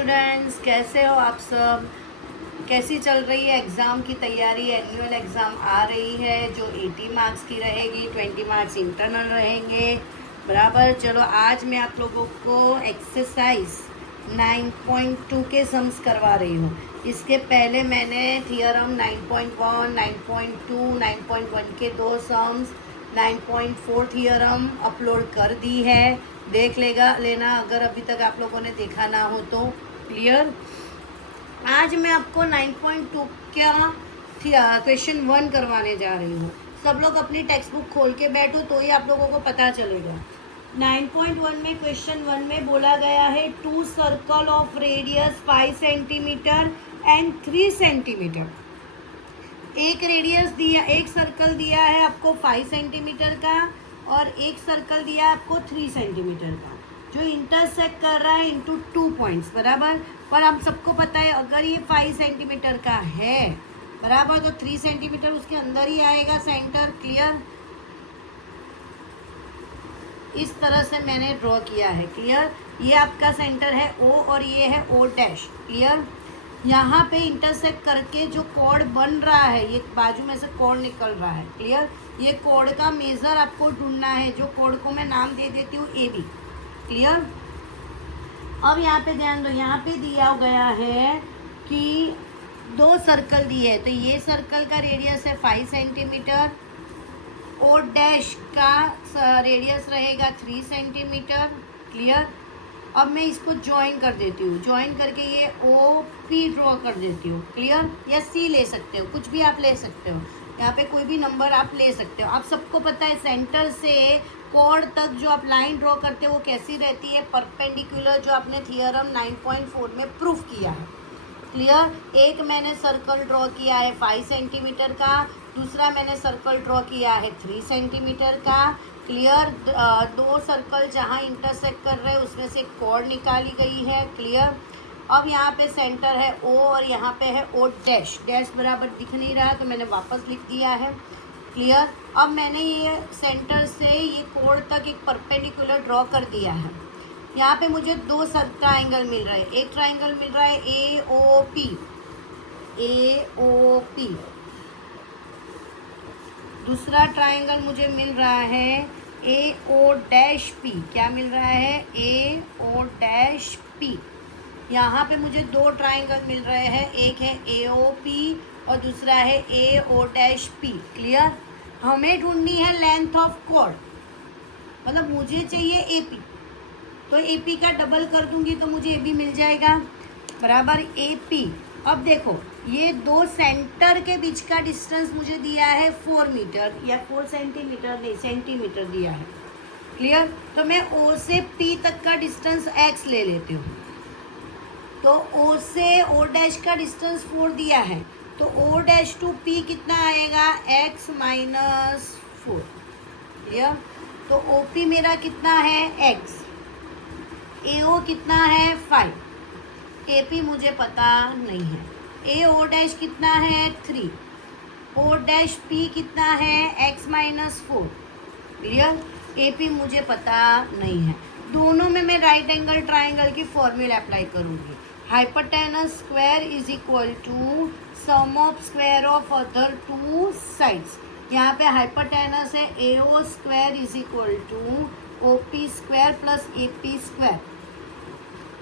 Students, कैसे हो आप सब। कैसी चल रही है एग्ज़ाम की तैयारी। एनुअल एग्ज़ाम आ रही है जो 80 मार्क्स की रहेगी, 20 मार्क्स इंटरनल रहेंगे। बराबर। चलो आज मैं आप लोगों को एक्सरसाइज 9.2 के सम्स करवा रही हूँ। इसके पहले मैंने थियरम 9.1, 9.2, 9.1 के 2 सम्स, 9.4 थियरम अपलोड कर दी है। देख लेना अगर अभी तक आप लोगों ने देखा ना हो तो। क्लियर। आज मैं आपको 9.2 का क्वेश्चन 1 करवाने जा रही हूँ। सब लोग अपनी टेक्स्ट बुक खोल के बैठो तो ही आप लोगों को पता चलेगा। 9.1 में क्वेश्चन 1 में बोला गया है 2 circle of radius 5 centimetre and 3 centimetre. एक रेडियस दिया, एक सर्कल दिया है आपको 5 सेंटीमीटर का और एक सर्कल दिया है आपको 3 सेंटीमीटर का, जो इंटरसेक्ट कर रहा है इनटू 2 पॉइंट्स। बराबर। पर हम सबको पता है अगर ये 5 सेंटीमीटर का है बराबर तो 3 सेंटीमीटर उसके अंदर ही आएगा सेंटर। क्लियर। इस तरह से मैंने ड्रॉ किया है। क्लियर। ये आपका सेंटर है O और ये है O डैश। क्लियर। यहाँ पे इंटरसेक्ट करके जो कोड बन रहा है, ये बाजू में से कोड निकल रहा है। क्लियर। ये कोड का मेज़र आपको ढूंढना है, जो कोड को मैं नाम दे देती हूँ AB। क्लियर। अब यहाँ पे ध्यान दो, यहाँ पे दिया गया है कि 2 सर्कल दिए हैं। तो ये सर्कल का रेडियस है 5 सेंटीमीटर, O डैश का रेडियस रहेगा 3 सेंटीमीटर। क्लियर। अब मैं इसको ज्वाइन कर देती हूँ, ज्वाइन करके ये OP ड्रॉ कर देती हूँ। क्लियर। या C ले सकते हो, कुछ भी आप ले सकते हो, यहाँ पे कोई भी नंबर आप ले सकते हो। आप सबको पता है सेंटर से कोड तक जो आप लाइन ड्रॉ करते हो वो कैसी रहती है, परपेंडिकुलर, जो आपने थियरम 9.4 में प्रूफ किया है। क्लियर। एक मैंने सर्कल ड्रॉ किया है 5 सेंटीमीटर का, दूसरा मैंने सर्कल ड्रॉ किया है 3 सेंटीमीटर का। क्लियर। 2 सर्कल जहाँ इंटरसेक्ट कर रहे हैं उसमें से कोड निकाली गई है। क्लियर। अब यहाँ पे सेंटर है O और यहाँ पे है O डैश। डैश बराबर दिख नहीं रहा तो मैंने वापस लिख दिया है। क्लियर। अब मैंने ये सेंटर से ये कोड तक एक परपेंडिकुलर ड्रॉ कर दिया है। यहाँ पे मुझे 2 ट्राइंगल मिल रहा है। एक ट्राइंगल मिल रहा है AOP, AOP। दूसरा ट्राइंगल मुझे मिल रहा है AO डैश P। क्या मिल रहा है? AO dash P। यहाँ पे मुझे 2 ट्राइंगल मिल रहे हैं, एक है AOP और दूसरा है AO डैश P। क्लियर। हमें ढूंढनी है लेंथ ऑफ कोड, मतलब मुझे चाहिए AP, तो AP का डबल कर दूंगी तो मुझे AB मिल जाएगा। बराबर। AP। अब देखो ये 2 सेंटर के बीच का डिस्टेंस मुझे दिया है 4 मीटर, या 4 सेंटीमीटर नहीं, सेंटीमीटर दिया है। क्लियर। तो मैं O से P तक का डिस्टेंस X ले लेती हूँ। तो O से O डैश का डिस्टेंस 4 दिया है, तो O डैश टू P कितना आएगा? X minus 4। क्लियर। तो OP मेरा कितना है? X। AO कितना है? 5। AP मुझे पता नहीं है। AO डैश कितना है? 3। O डैश P कितना है? X minus 4। क्लियर। AP मुझे पता नहीं है। दोनों में मैं राइट एंगल ट्राइंगल की फॉर्मूला अप्लाई करूँगी। Hypotenuse square is equal to sum of square of other 2 sides. यहाँ पे हाइपोटेनस है AO square is equal to OP square plus AP square.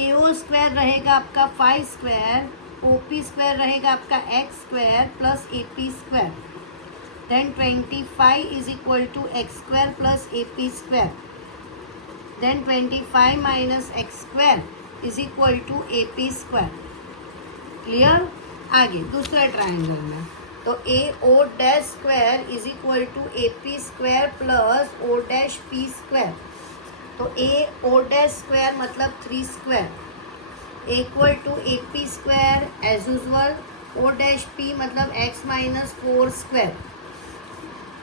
AO square रहेगा आपका 5 स्क्वायर, OP स्क्वायर रहेगा आपका X square plus AP square. Then 25 is equal to X square plus AP square. Then 25 minus X square is equal to AP square. Clear. आगे दूसरे triangle में तो AO dash square is equal to AP square plus O dash P square. तो AO dash square मतलब 3 square equal to AP square as usual. O dash P मतलब X minus 4 square.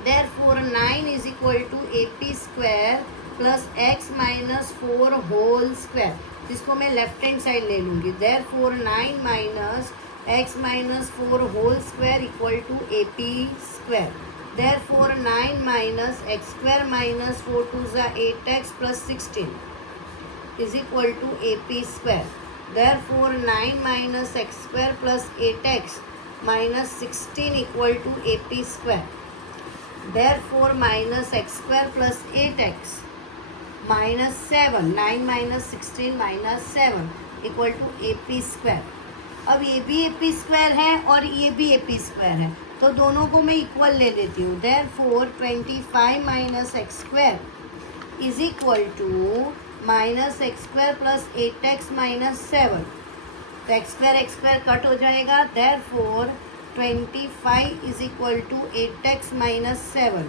Therefore 9 is equal to AP square plus X minus 4 whole square, जिसको मैं left hand side ले लूँगी। Therefore 9 minus X minus 4 whole square equal to AP square. Therefore 9 minus x square minus 4 2 8x plus 16 is equal to AP square. Therefore 9 minus x square plus 8x minus 16 equal to AP square. Therefore minus x square plus 8x minus 7, 9 minus 16 minus 7 equal to AP square. अब ये भी AP square है और ये भी AP square है, तो दोनों को मैं इक्वल ले लेती हूँ. Therefore 25 minus x square is equal to minus x square plus 8x minus 7. तो एक्स स्क्वायर कट हो जाएगा. Therefore 25 is equal to 8x minus 7.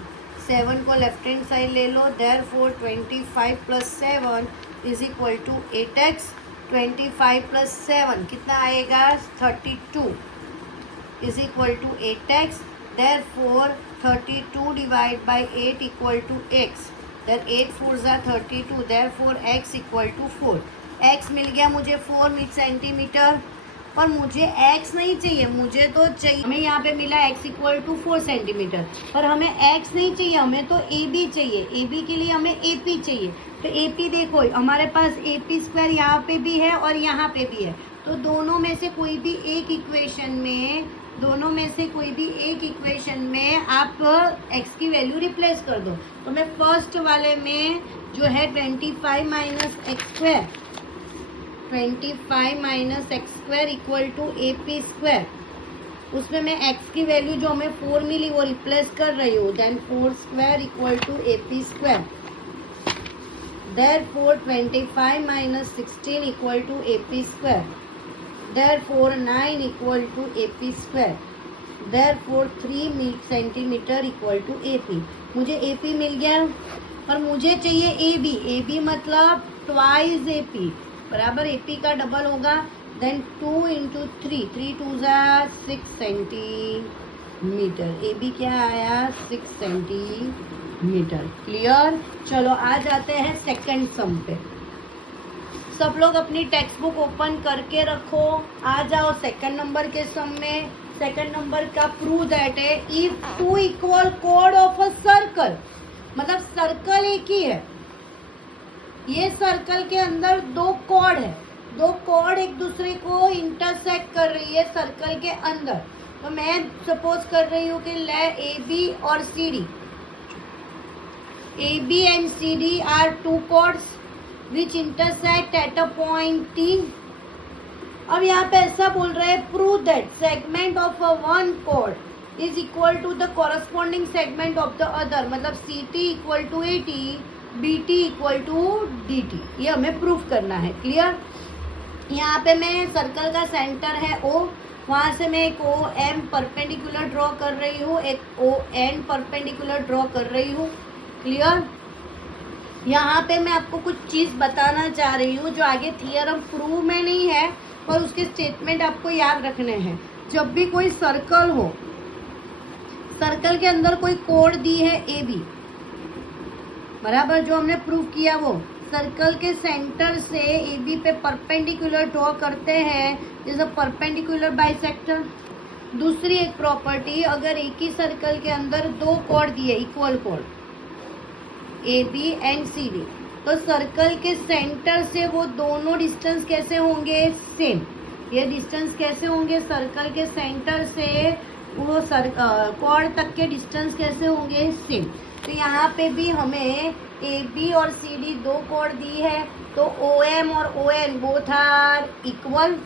7 को लेफ्ट हैंड साइड ले लो. Therefore 25 plus 7 is equal to 8x. 25 plus 7 कितना आएगा? 32 is equal to 8x. Therefore 32 divide by 8 equal to x. Then 8 4 ज़ा 32. Therefore x equal to 4. x मिल गया मुझे 4 centimetre. पर मुझे x नहीं चाहिए, मुझे तो चाहिए, हमें यहाँ पे मिला x इक्वल टू 4 सेंटीमीटर, पर हमें x नहीं चाहिए, हमें तो AB चाहिए. AB के लिए हमें AP चाहिए. तो AP देखो हमारे पास AP स्क्वायर यहाँ पे भी है और यहाँ पे भी है. तो दोनों में से कोई भी एक इक्वेशन में आप x की वैल्यू रिप्लेस कर दो. तो मैं फर्स्ट वाले में जो है 25 minus x square, 25 minus x square equal to AP square, उसमें मैं x की वैल्यू जो हमें 4 मिली वो रिप्लेस कर रही हूँ. Then 4 square equal to AP square. Therefore 25 minus 16 equal to AP square. Therefore 9 equal to AP square. Therefore 3 centimetre equal to AP. मुझे AP मिल गया, पर मुझे चाहिए AB. AB मतलब ट्वाइस AP बराबर AP का डबल होगा. देन 2 इंटू 3, 3 2 ज़ा 6 सेंटीमीटर. AB क्या आया? 6 सेंटीमीटर. क्लियर. चलो आ जाते हैं सेकंड सम पे. सब लोग अपनी टेक्स्ट बुक ओपन करके रखो. आ जाओ सेकंड नंबर के सम में. सेकंड नंबर का प्रूव दैट है if 2 equal code of a circle, मतलब सर्कल एक ही है, ये सर्कल के अंदर 2 कॉर्ड है, 2 कॉर्ड एक दूसरे को इंटरसेक्ट कर रही है सर्कल के अंदर. तो मैं सपोज कर रही हूँ कि ले AB और CD. AB and CD are 2 chords which intersect at a point T. अब यहाँ पे ऐसा बोल रहा है prove that segment of a one chord is equal to the corresponding segment of the other. मतलब CT equal to AT, BT equal to DT. ये हमें प्रूफ करना है. क्लियर. यहाँ पे मैं सर्कल का सेंटर है O, वहाँ से मैं एक OM परपेंडिकुलर ड्रॉ कर रही हूँ, एक ON परपेंडिकुलर ड्रॉ कर रही हूँ. क्लियर. यहाँ पे मैं आपको कुछ चीज़ बताना चाह रही हूँ जो आगे थियरम प्रूव में नहीं है, पर उसके स्टेटमेंट आपको याद रखने हैं. जब भी कोई सर्कल हो, सर्कल के अंदर कोई कोड दी है AB बराबर, जो हमने प्रूव किया वो सर्कल के सेंटर से AB पे परपेंडिकुलर ड्रॉ करते हैं, जैसे परपेंडिकुलर बाइसेक्टर. दूसरी एक प्रॉपर्टी, अगर एक ही सर्कल के अंदर 2 कोड दिए equal code AB and CD, तो सर्कल के सेंटर से वो दोनों डिस्टेंस कैसे होंगे? सेम. ये डिस्टेंस कैसे होंगे? सर्कल के सेंटर से वो कॉर्ड तक के डिस्टेंस कैसे होंगे? सेम. तो यहाँ पे भी हमें AB और CD 2 कॉर्ड दी है, तो OM और ON बोथ आर इक्वल.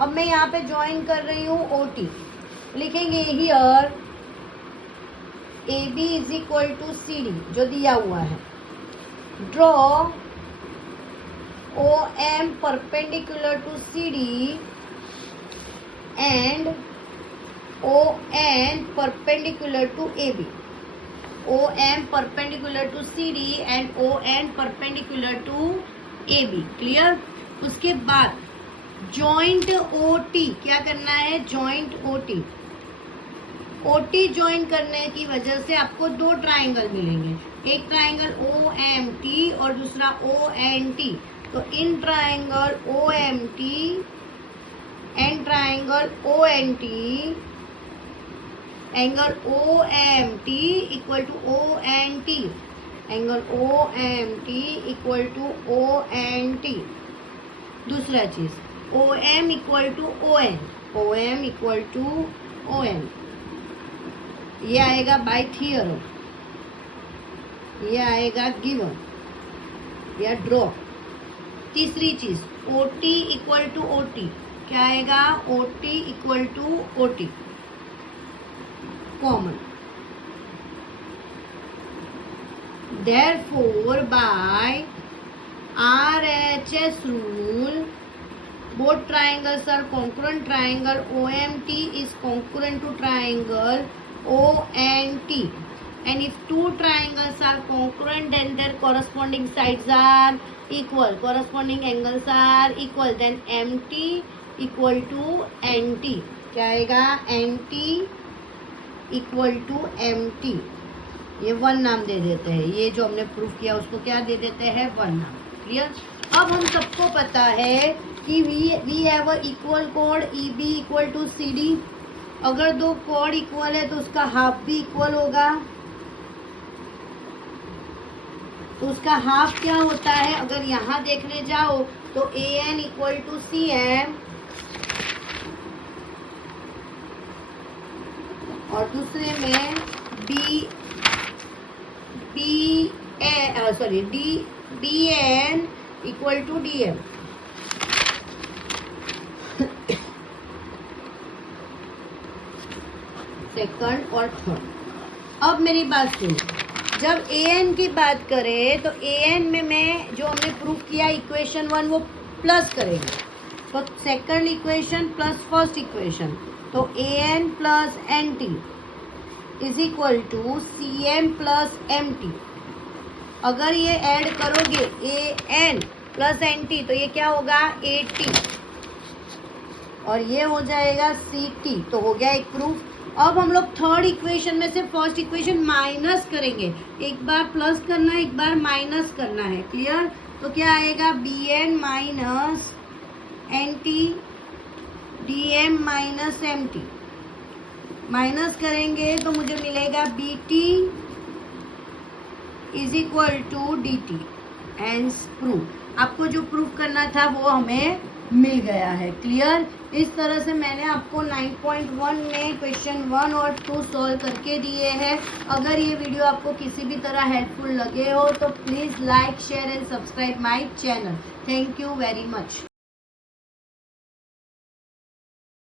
अब मैं यहाँ पे ज्वाइन कर रही हूँ OT. लिखेंगे here AB is equal to CD जो दिया हुआ है. Draw OM perpendicular to CD and ON perpendicular to AB. OM perpendicular to CD and ON perpendicular to AB. Clear. उसके बाद जॉइंट OT क्या करना है? Joint OT. OT ज्वाइन करने की वजह से आपको 2 ट्राइंगल मिलेंगे. एक ट्राइंगल OMT और दूसरा ONT. तो in triangle OMT and triangle ONT, angle OMT equal to ONT, angle OMT equal to ONT. दूसरा चीज OM equal to ON, OM equal to ON, ये आएगा बाय थियरम, ये आएगा गिवन या ड्रॉ। तीसरी चीज OT इक्वल टू OT, क्या आएगा OT equal to OT common. Therefore by RHS rule both triangles are congruent. Triangle OMT is congruent to triangle ONT, and if two triangles are congruent then their corresponding sides are equal, corresponding angles are equal, then MT equal to NT, क्या आएगा NT equal to MT, ये one नाम दे देते हैं। ये जो हमने prove किया उसको क्या दे देते हैं, वन नाम। क्लियर। अब हम सबको पता है कि वी हैव अ इक्वल कोड EB इक्वल टू CD। अगर दो कोड इक्वल है तो उसका हाफ भी इक्वल होगा। तो उसका हाफ क्या होता है, अगर यहाँ देखने जाओ तो AN इक्वल टू CM और दूसरे में DN equal to DM। Second और थर्ड। अब मेरी बात सुनो, जब AN की बात करें तो AN में मैं जो हमने प्रूव किया इक्वेशन 1 वो प्लस करेंगे, तो second equation plus first equation, तो AN plus NT is equal to CM plus MT। अगर ये ऐड करोगे AN प्लस NT तो ये क्या होगा AT और ये हो जाएगा CT। तो हो गया एक प्रूफ। अब हम लोग थर्ड इक्वेशन में से फर्स्ट इक्वेशन माइनस करेंगे, एक बार प्लस करना है एक बार माइनस करना है। क्लियर। तो क्या आएगा BN minus NT DM minus MT, minus करेंगे तो मुझे मिलेगा BT is equal to DT। And proof, आपको जो प्रूफ करना था वो हमें मिल गया है। क्लियर। इस तरह से मैंने आपको 9.1 में क्वेश्चन 1 और 2 सॉल्व करके दिए हैं। अगर ये वीडियो आपको किसी भी तरह हेल्पफुल लगे हो तो please like share and subscribe my channel. Thank you very much.